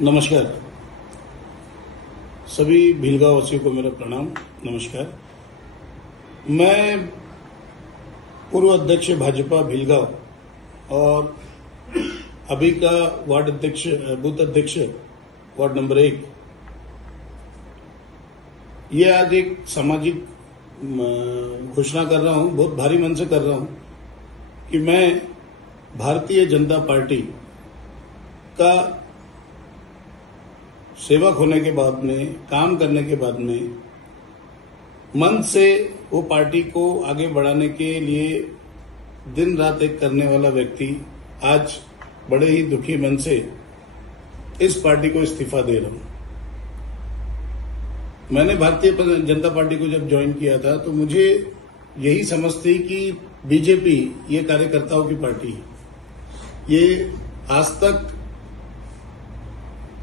नमस्कार। सभी भीलगांव वासियों को मेरा प्रणाम। नमस्कार। मैं पूर्व अध्यक्ष भाजपा भीलगांव और अभी का वार्ड अध्यक्ष, बूथ अध्यक्ष वार्ड नंबर 1, ये आज एक सामाजिक घोषणा कर रहा हूं, बहुत भारी मन से कर रहा हूं कि मैं भारतीय जनता पार्टी का सेवक होने के बाद में, काम करने के बाद में, मन से वो पार्टी को आगे बढ़ाने के लिए दिन रात एक करने वाला व्यक्ति आज बड़े ही दुखी मन से इस पार्टी को इस्तीफा दे रहा हूं। मैंने भारतीय जनता पार्टी को जब ज्वाइन किया था तो मुझे यही समझ थी कि बीजेपी ये कार्यकर्ताओं की पार्टी है। ये आज तक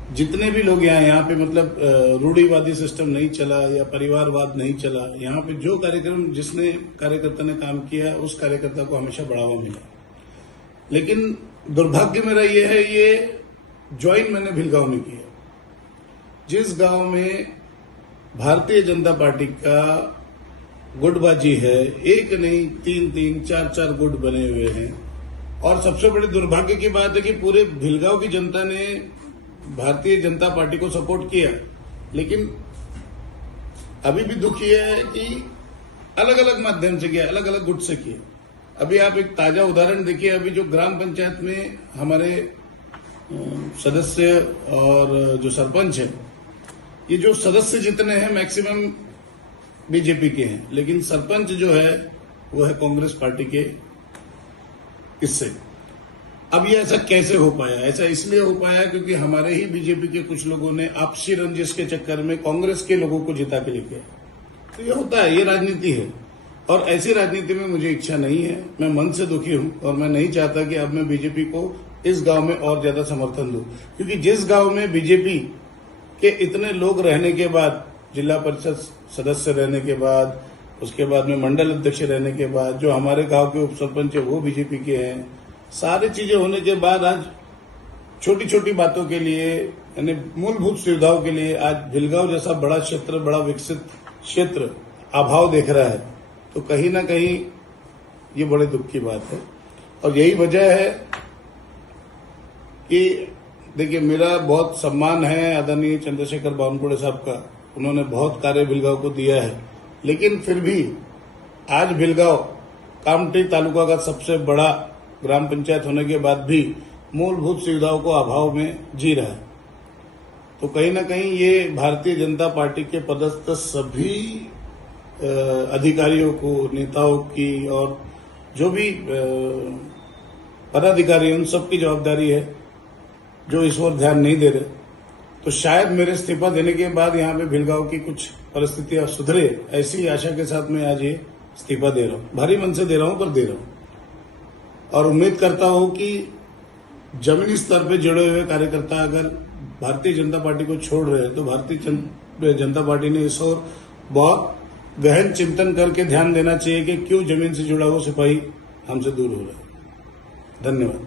जितने भी लोग यहाँ पे मतलब रूढ़िवादी सिस्टम नहीं चला या परिवारवाद नहीं चला। यहाँ पे जो कार्यक्रम जिसने कार्यकर्ता ने काम किया उस कार्यकर्ता को हमेशा बढ़ावा मिला। लेकिन दुर्भाग्य मेरा ये है, ये ज्वाइन मैंने भीलगांव में किया, जिस गांव में भारतीय जनता पार्टी का गुटबाजी है। एक नहीं, 3-3, 4-4 गुट बने हुए हैं। और सबसे बड़ी दुर्भाग्य की बात है कि पूरे भीलगांव की जनता ने भारतीय जनता पार्टी को सपोर्ट किया, लेकिन अभी भी दुख ये है कि अलग अलग माध्यम से किया, अलग अलग गुट से किया। अभी आप एक ताजा उदाहरण देखिए, अभी जो ग्राम पंचायत में हमारे सदस्य और जो सरपंच है, ये जो सदस्य जितने हैं मैक्सिमम बीजेपी के हैं, लेकिन सरपंच जो है वो है कांग्रेस पार्टी के हिस्से। अब ये ऐसा कैसे हो पाया? ऐसा इसलिए हो पाया क्योंकि हमारे ही बीजेपी के कुछ लोगों ने आपसी रंजिश के चक्कर में कांग्रेस के लोगों को जिता के लेके आए। तो ये होता है, ये राजनीति है। और ऐसी राजनीति में मुझे इच्छा नहीं है। मैं मन से दुखी हूं और मैं नहीं चाहता कि अब मैं बीजेपी को इस गांव में और ज्यादा समर्थन दूं, क्योंकि जिस गांव में बीजेपी के इतने लोग रहने के बाद, जिला परिषद सदस्य रहने के बाद, उसके बाद में मंडल अध्यक्ष रहने के बाद, जो हमारे गांव के उप सरपंच है वो बीजेपी के हैं, सारी चीजें होने के बाद आज छोटी छोटी बातों के लिए, यानी मूलभूत सुविधाओं के लिए आज भीलगांव जैसा बड़ा क्षेत्र, बड़ा विकसित क्षेत्र अभाव देख रहा है। तो कहीं ना कहीं ये बड़े दुख की बात है। और यही वजह है कि देखिए, मेरा बहुत सम्मान है आदरणीय चंद्रशेखर बावनकुळे साहब का। उन्होंने बहुत कार्य भीलगांव को दिया है, लेकिन फिर भी आज भीलगांव कामठी तालुका का सबसे बड़ा ग्राम पंचायत होने के बाद भी मूलभूत सुविधाओं को अभाव में जी रहा है। तो कहीं ना कहीं ये भारतीय जनता पार्टी के पदस्थ सभी अधिकारियों को, नेताओं की और जो भी पदाधिकारी, उन सबकी जवाबदारी है जो इस ओर ध्यान नहीं दे रहे। तो शायद मेरे इस्तीफा देने के बाद यहाँ पे भीलगांव की कुछ परिस्थितियां सुधरे, ऐसी आशा के साथ मैं आज ये इस्तीफा दे रहा हूँ। भारी मन से दे रहा हूँ, पर दे रहा हूँ। और उम्मीद करता हूं कि जमीनी स्तर पे जुड़े हुए कार्यकर्ता अगर भारतीय जनता पार्टी को छोड़ रहे हैं तो भारतीय जनता पार्टी ने इस ओर बहुत गहन चिंतन करके ध्यान देना चाहिए कि क्यों जमीन से जुड़ा हुआ सिपाही हमसे दूर हो रहा है। धन्यवाद।